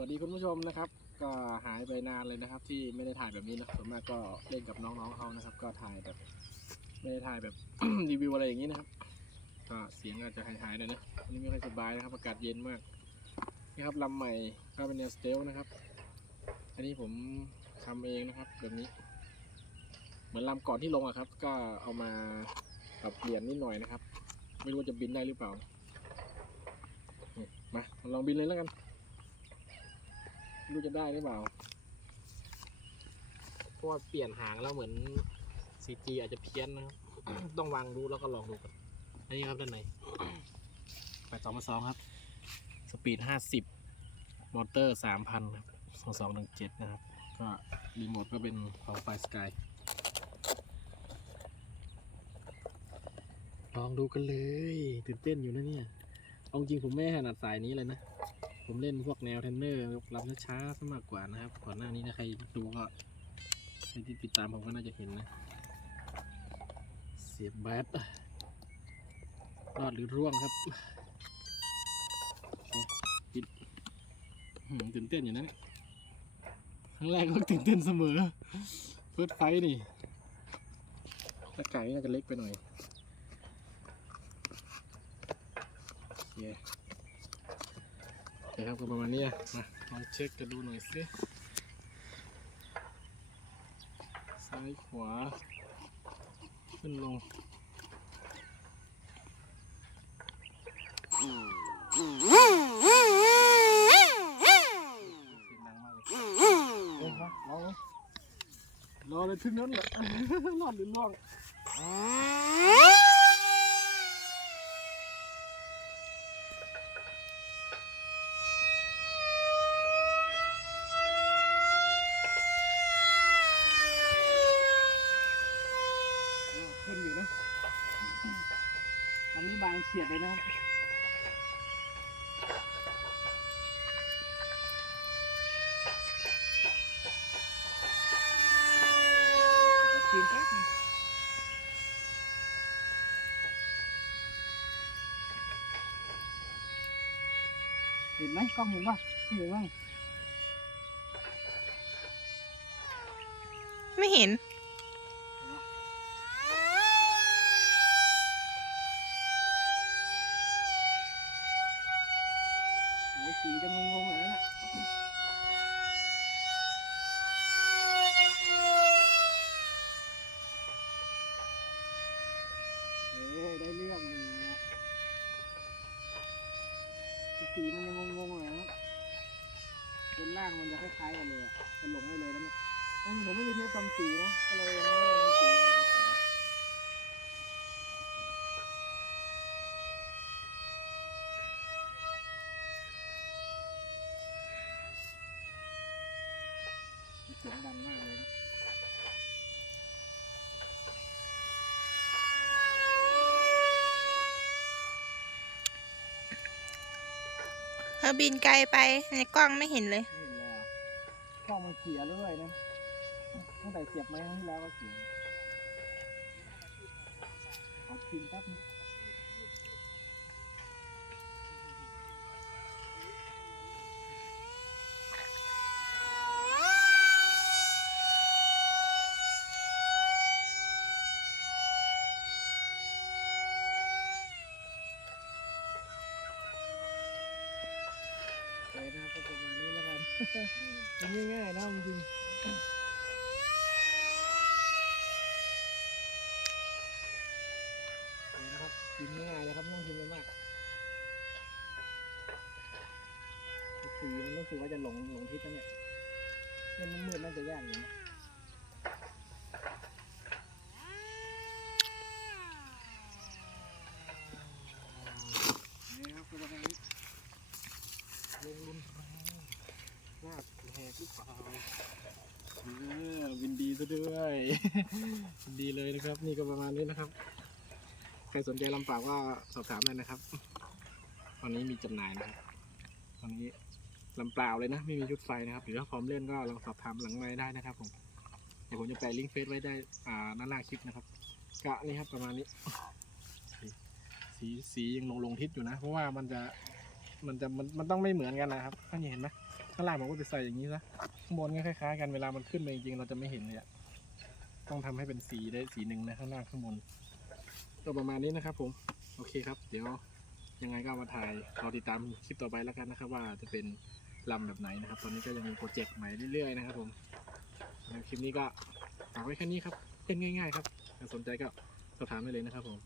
วัสดีคุณผู้ชมนะครับ ก็หายไปนานเลยนะครับ ที่ไม่ได้ถ่ายแบบนี้นะส่วนมากก็เล่นกับน้องๆเขานะครับ ก็ถ่ายแบบไม่ได้ถ่ายแบบ รีวิวอะไรอย่างนี้นะครับก็เสียงอาจจะหายๆหน่อยนะวันนี้ไม่ค่อยสบายนะครับอากาศเย็นมากนี่ครับลำใหม่ก็เป็นแนวสเตลนะครับ อันนี้ผมทำเองนะครับแบบนี้ เหมือนลำก่อนที่ลงอะครับ ก็เอามาปรับเปลี่ยนนิดหน่อยนะครับ ไม่รู้จะบินได้หรือเปล่านี่มาลองบินเลยแล้วกัน ไม่รู้จะได้หรือเปล่าเพราะว่าเปลี่ยนหางแล้วเหมือน CG อาจจะเพี้ยนนะครับ ต้องวางดูแล้วก็ลองดูกันอันนี้ครับด้านในแปดสองมาสองครับ สปีดห้าสิบมอเตอร์สามพันครับสองสองหนึ่งเจ็ดนะครับ ก็รีโมทก็เป็นของไฟสกายลองดูกันเลย ตื่นเต้นอยู่นะเนี่ยเอาจริงผมไม่ถนัดสายนี้เลยนะ ผมเล่นพวกแนวเทนเนอร์ลำช้าๆซะมากกว่านะครับ ก่อนหน้านี้นะใครดูก็ใครที่ติดตามผมก็น่าจะเห็นนะ เสียบแบตรอดหรือร่วงครับปิดตื่นเต้นอยู่นะเนี่ยครั้งแรกก็ตื่นเต้นเสมอ เฟิร์สไฟนี่ถ้าไก่น่าจะเล็กไปหน่อยโอเคโอเคครับก็ประมาณนี้นะมาลองเช็คกันดูหน่อยสิซ้ายขวา ขึ้นลงเสียงดังมากเลยเอ้ยมาลองเลยรอเลยถึงนั้นแหละรอดหรือล่วงขึ้นอยู่นะ ต อนนี้บเฉียดเลยนะครับคืนแป๊บเห็นไหมกล้องเห็นป่ะเห็นบ้างไม่เห็น โอ้ย สีจะงงๆหน่อยนะเนี่ยเอ้ยได้เรื่องนี่นะสีมันยังงงๆหน่อยนะบนล่างมันจะคล้ายๆกันเลยอะจะหลงได้เลยแล้วเนี่ยอืมผมไม่มีเทปจำสีนะก็เลยยังไม่ได้ทำสีเสียงดังมากเลยเธอบินไกลไปในกล้องไม่เห็นเลยไม่เห็นเลยอะกล้องมันเสียด้วยนะ ตั้งแต่เสียบไม้ครั้งที่แล้วก็เสียเอาคืนแป๊บนึง โอเคนะครับก็ประมาณนี้แล้วกัน มันง่ายๆนะจริงนี่นะครับกินง่ายนะครับไม่ต้องกินเลยมากสีมันรู้สึกว่าจะหลงหลงทิศแล้วเนี่ยเส้นมันมืดน่าจะยากอยู่นะนี่ครับก็ประมาณนี้ลงรุนแรงลาดแหกหรือเปล่าเออวินดี ซะด้วยดีเลยนะครับ นี่ก็ประมาณนี้นะครับ ใครสนใจลำปางก็สอบถามได้นะครับตอนนี้มีจำหน่ายนะครับตอนนี้ลำเปล่าเลยนะ ไม่มีชุดไฟนะครับหรือถ้าพร้อมเล่นก็ลองสอบถามหลังไม้ได้นะครับผมเดี๋ยวผมจะแปะลิงก์เฟซไว้ได้อ่าด้านล่างคลิปนะครับกะนี่ครับประมาณนี้ สีสีสียังลงลงทิศอยู่นะ เพราะว่ามันจะมันจะมันมันต้องไม่เหมือนกันนะครับท่านเห็นไหม ข้างล่างผมก็ไปใส่อย่างนี้ซะข้างบนก็คล้ายๆกันเวลามันขึ้นมาจริงๆเราจะไม่เห็นเลยอะต้องทำให้เป็นสีได้สีหนึ่งนะข้างล่างข้างบนก็ประมาณนี้นะครับ ผมโอเคครับ เดี๋ยวยังไงก็มาถ่ายรอติดตามคลิปต่อไปแล้วกันนะครับ ว่าจะเป็นลำแบบไหนนะครับ ตอนนี้ก็ยังมีโปรเจกต์ใหม่เรื่อยๆนะครับ ผมคลิปนี้ก็ฝากไว้แค่นี้ครับเป็นง่าย ๆ ครับถ้าสนใจก็สอบถามได้เลยนะครับผม